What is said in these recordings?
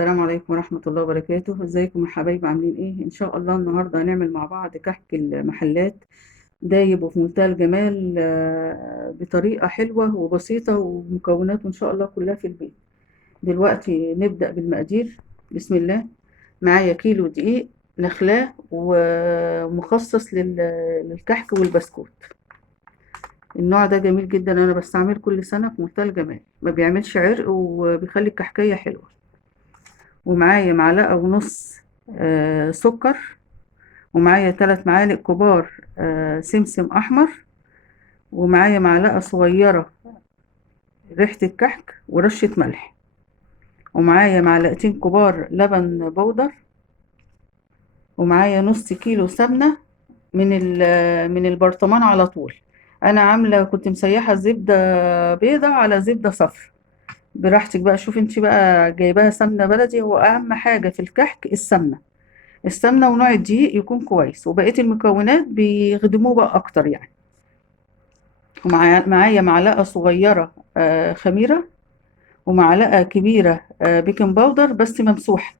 السلام عليكم ورحمة الله وبركاته. ازيكم يا حبايبي؟ عاملين ايه؟ ان شاء الله النهاردة هنعمل مع بعض كحك المحلات دايب وفي منتهى الجمال، بطريقة حلوة وبسيطة ومكوناته ان شاء الله كلها في البيت. دلوقتي نبدأ بالمقادير. بسم الله. معايا كيلو دقيق نخلاه ومخصص للكحك والبسكوت. النوع ده جميل جدا، انا بستعمله كل سنة في منتهى الجمال، ما بيعملش عرق وبيخلي الكحكية حلوة. ومعايا معلقة ونص سكر، ومعايا 3 معالق كبار سمسم أحمر، ومعايا معلقة صغيرة ريحة الكحك ورشة ملح، ومعايا معلقتين كبار لبن بودر، ومعايا نص كيلو سمنة من البرطمان على طول. أنا عاملة كنت مسيحة زبدة بيضة على زبدة صفر، براحتك بقى. شوف انت بقى جايباها سمنة بلدي. هو أهم حاجة في الكحك السمنة ونوع الدقيق يكون كويس، وبقية المكونات بيخدموه بقى أكتر يعني. ومعايا معلقة صغيرة خميرة، ومعلقة كبيرة بيكنج باودر بس ممسوحة،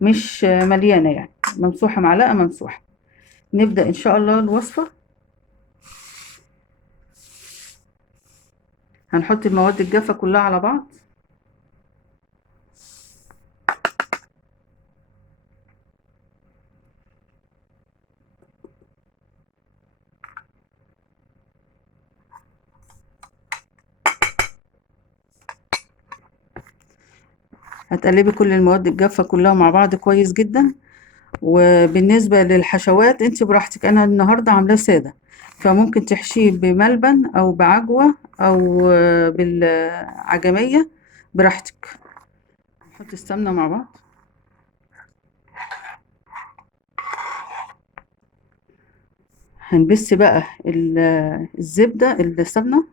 مش مليانة يعني، ممسوحة، معلقة ممسوحة. نبدأ إن شاء الله الوصفة. هنحط المواد الجافة كلها على بعض. هتقلبي كل المواد الجافة كلها مع بعض كويس جدا. وبالنسبة للحشوات انت براحتك، انا النهاردة عاملاه سادة، فممكن تحشيه بملبن او بعجوة او بالعجمية، براحتك. نحط السمنة مع بعض. هنبس بقى الزبدة السمنة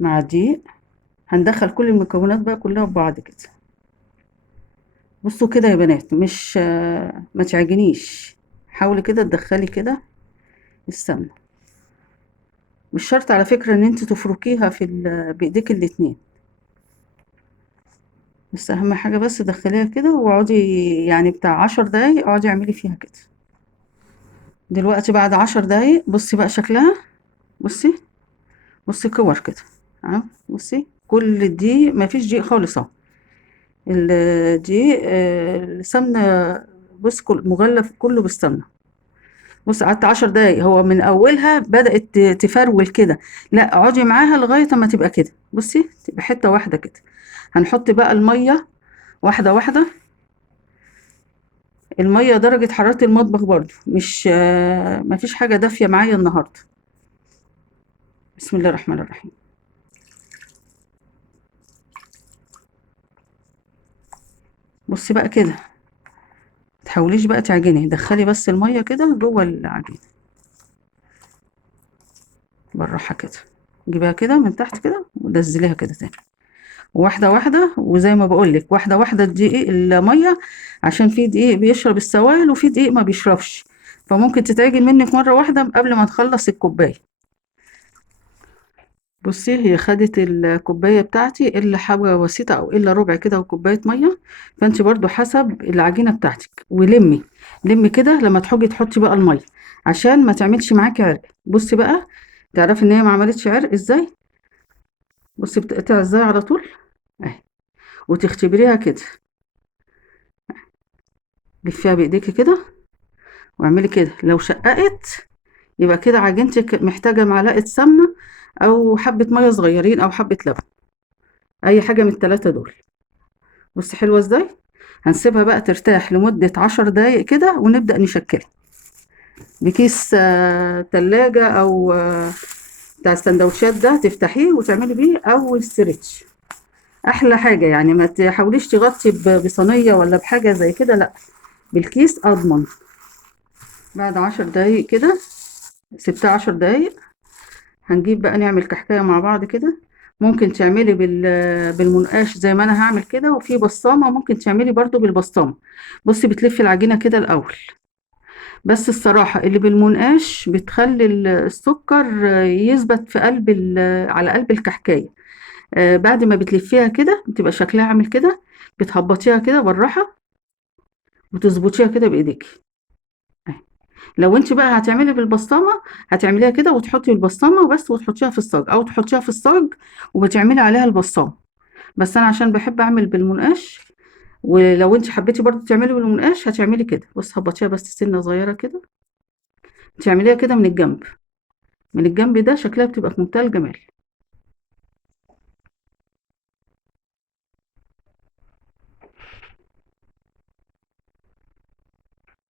مع الدقيق. هندخل كل المكونات بقى كلها في بعض كده. بصوا كده يا بنات، مش ما تعجنيش، حاولي كده تدخلي كده السمنة. مش شرط على فكرة ان انت تفركيها بايديك الاتنين، بس اهم حاجة بس دخليها كده واقعدي يعني بتاع 10 دقايق، اقعدي اعملي فيها كده. دلوقتي بعد 10 دقايق بصي بقى شكلها. بصي، بصي كور كده. بصي كل الدقيق، ما فيش دقيق خالص اهو. الدقيق السمنة، بص كل مغلف كله بالسمنة. بص قعدت 10 دقايق، هو من اولها بدأت تفرول كده. لا اقعدي معاها لغاية ما تبقى كده، بصي تبقى حتة واحدة كده. هنحط بقى المية واحدة واحدة. المية درجة حرارة المطبخ برضو، مش ما فيش حاجة دافية معايا النهاردة. بسم الله الرحمن الرحيم. بصي بقى كده، تحاوليش بقى تعجني، دخلي بس المية كده جوه العجينة بالراحة كده. جيبها كده من تحت كده ونزليها كده تاني، واحدة واحدة. وزي ما بقولك واحدة واحدة، الدقيق المية عشان في دقيق بيشرب السوائل وفي دقيق ما بيشربش، فممكن تتعجن منك مرة واحدة قبل ما تخلص الكوباية. بصي هي خدت الكوباية بتاعتي إلا حاجة بسيطة أو إلا ربع كده وكوباية مية. فانت برضو حسب العجينة بتاعتك، ولمي لمي كده لما تحوجي تحطي بقى المية عشان ما تعملش معاكي عرق. بصي بقى تعرفي ان هي ما عملتش عرق ازاي. بصي بتقطع ازاي على طول اهي، وتختبريها كده. لفيها بايديكي كده واعملي كده، لو شققت يبقى كده عجينتك محتاجة معلقة سمنة او حبة مية صغيرين او حبة لبن، اي حاجة من التلاتة دول. بصي حلوة ازاي. هنسيبها بقى ترتاح لمدة 10 دقايق كده، ونبدأ نشكلها بكيس تلاجة او بتاع السندوتشات ده، تفتحيه وتعملي بيه اول ستريتش. احلى حاجة يعني، ما تحاوليش تغطي بصينية ولا بحاجة زي كده، لا، بالكيس اضمن. بعد 10 دقايق كده، سبتها 10 دقايق، هنجيب بقى نعمل كحكاية مع بعض كده. ممكن تعملي بالمنقاش زي ما انا هعمل كده، وفي بصامة ممكن تعملي برضو بالبصامة. بصي بتلفي العجينة كده الاول، بس الصراحة اللي بالمنقاش بتخلي السكر يثبت في على قلب الكحكاية. بعد ما بتلفيها كده بتبقى شكلها عامل كده، بتهبطيها كده بالراحة وتظبطيها كده بايديكي اهي. لو انت بقى هتعملي بالبسطامة هتعمليها كده وتحطي البسطامة وبس وتحطيها في الصاج، او تحطيها في الصاج وبتعملي عليها البسطامة. بس انا عشان بحب اعمل بالمنقاش، ولو انت حبيتي برضو تعملي بالمنقاش هتعملي كده، بص هبطيها بس سنة صغيرة كده، تعمليها كده من الجنب، من الجنب ده شكلها بتبقى في منتهى الجمال.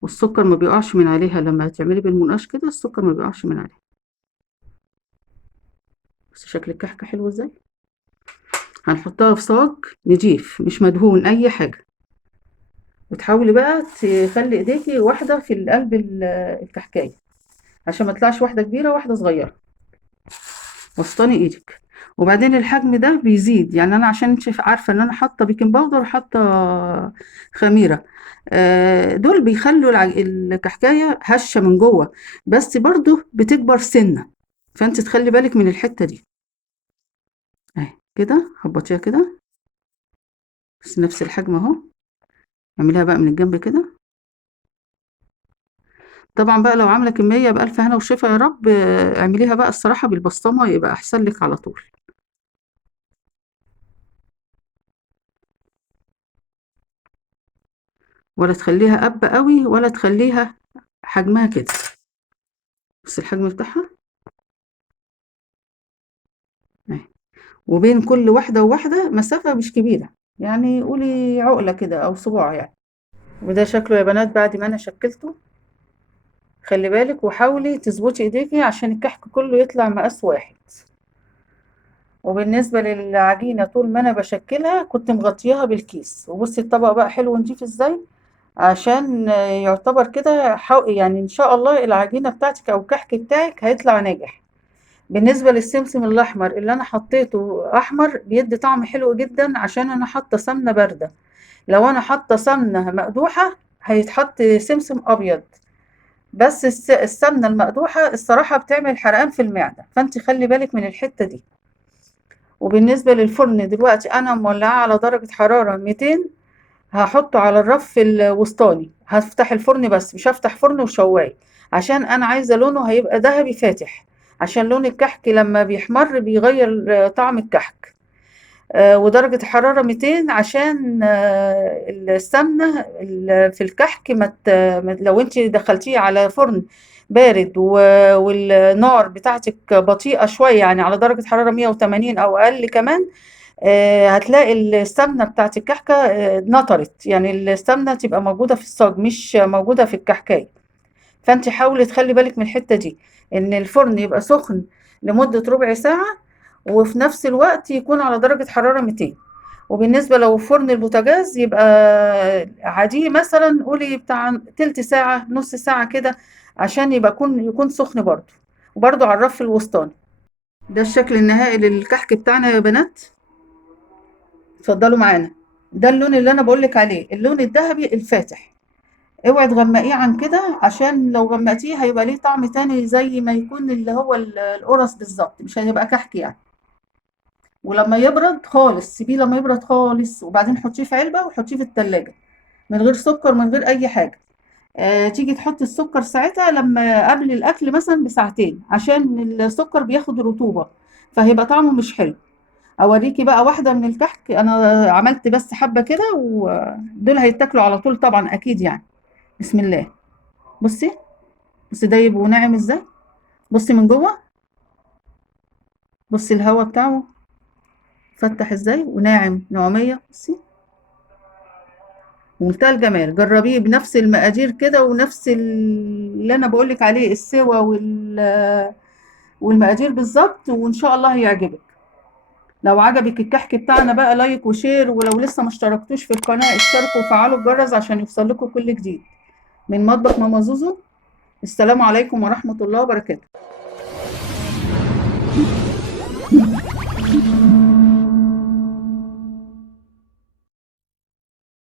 والسكر ما بيقعش من عليها، لما تعملي بالمنقاش كده السكر ما بيقعش من عليها. بس شكل الكحكة حلو ازاي. هنحطها في صاج نضيف مش مدهون اي حاجة، وتحاولي بقى تخلي ايديكي واحدة في القلب الكحكاية، عشان ما تطلعش واحدة كبيرة وواحدة صغيرة، وسطاني ايدك. وبعدين الحجم ده بيزيد، يعني انا عشان انت عارفة ان انا حاطة بيكنج باودر وحاطة خميرة، دول بيخلوا الكحكاية هشة من جوه، بس برضو بتكبر سنة، فانت تخلي بالك من الحتة دي اهي كده. خبطيها كده بس نفس الحجم اهو، اعمليها بقى من الجنب كده. طبعا بقى لو عاملة كمية بألف هنا وشفا يا رب، اعمليها بقى الصراحة بالبسطامة يبقى أحسن لك على طول. ولا تخليها قب قوي ولا تخليها حجمها كده، بس الحجم بتاعها اهي. وبين كل واحدة وواحدة مسافة مش كبيرة، يعني قولي عقلة كده أو صباع يعني. وده شكله يا بنات بعد ما أنا شكلته. خلي بالك وحاولي تظبطي ايديكي عشان الكحك كله يطلع مقاس واحد. وبالنسبة للعجينة طول ما أنا بشكلها كنت مغطياها بالكيس، وبصي الطبق بقى حلو ونضيف ازاي، عشان يعتبر كده يعني إن شاء الله العجينة بتاعتك أو الكحك بتاعك هيطلع ناجح. بالنسبة للسمسم الأحمر اللي أنا حطيته أحمر بيدي طعم حلو جدا، عشان أنا حاطة سمنة باردة. لو أنا حاطة سمنة مقدوحة هيتحط سمسم أبيض، بس السمنة المقدوحة الصراحة بتعمل حرقان في المعدة، فأنت خلي بالك من الحتة دي. وبالنسبة للفرن دلوقتي أنا مولعاه على درجة حرارة 200، هحطه على الرف الوسطاني، هفتح الفرن بس مش هفتح فرن وشواية، عشان أنا عايزة لونه هيبقى ذهبي فاتح، عشان لون الكحك لما بيحمر بيغير طعم الكحك. ودرجة حرارة 200 عشان السمنة في الكحك لو انت دخلتيه على فرن بارد والنار بتاعتك بطيئة شوية، يعني على درجة حرارة 180 أو أقل كمان، هتلاقي السمنة بتاعت الكحكة نطرت، يعني السمنة تبقى موجودة في الصاج مش موجودة في الكحكاية. فانت حاولي تخلي بالك من الحتة دي، ان الفرن يبقى سخن لمدة ربع ساعة، وفي نفس الوقت يكون على درجة حرارة 200. وبالنسبة لو فرن البوتاجاز يبقى عادي، مثلا قولي بتاع تلت ساعة نص ساعة كده، عشان يبقى يكون سخن برضو، وبرضو على الرف الوسطاني. ده الشكل النهائي للكحك بتاعنا يا بنات. اتفضلوا معانا. ده اللون اللي انا بقولك عليه، اللون الذهبي الفاتح. اوعي تغمقيه عن كده، عشان لو غمقتيه هيبقى ليه طعم تاني زي ما يكون اللي هو القرص بالظبط، مش هيبقى كحك يعني. ولما يبرد خالص سيبيه لما يبرد خالص، وبعدين حطيه في علبة وحطيه في التلاجة من غير سكر من غير اي حاجة. تيجي تحطي السكر ساعتها لما قبل الاكل مثلا بساعتين، عشان السكر بياخد رطوبة فهيبقى طعمه مش حلو. اوريكي بقى واحدة من الكحك، انا عملت بس حبة كده ودول هيتاكلوا على طول طبعا اكيد يعني. بسم الله. بصي، بصي ده يبقى ناعم ازاي، بصي من جوه، بصي الهواء بتاعه فتح ازاي وناعم نعومية، بصي منتهى الجمال. جربيه بنفس المقادير كده ونفس اللي انا بقولك عليه السوا والمقادير بالظبط، وان شاء الله هيعجبك. لو عجبك الكحك بتاعنا بقى لايك وشير، ولو لسه ما اشتركتوش في القناة اشتركوا وفعلوا الجرس عشان يوصل لكم كل جديد من مطبخ ماما زوزو. السلام عليكم ورحمة الله وبركاته.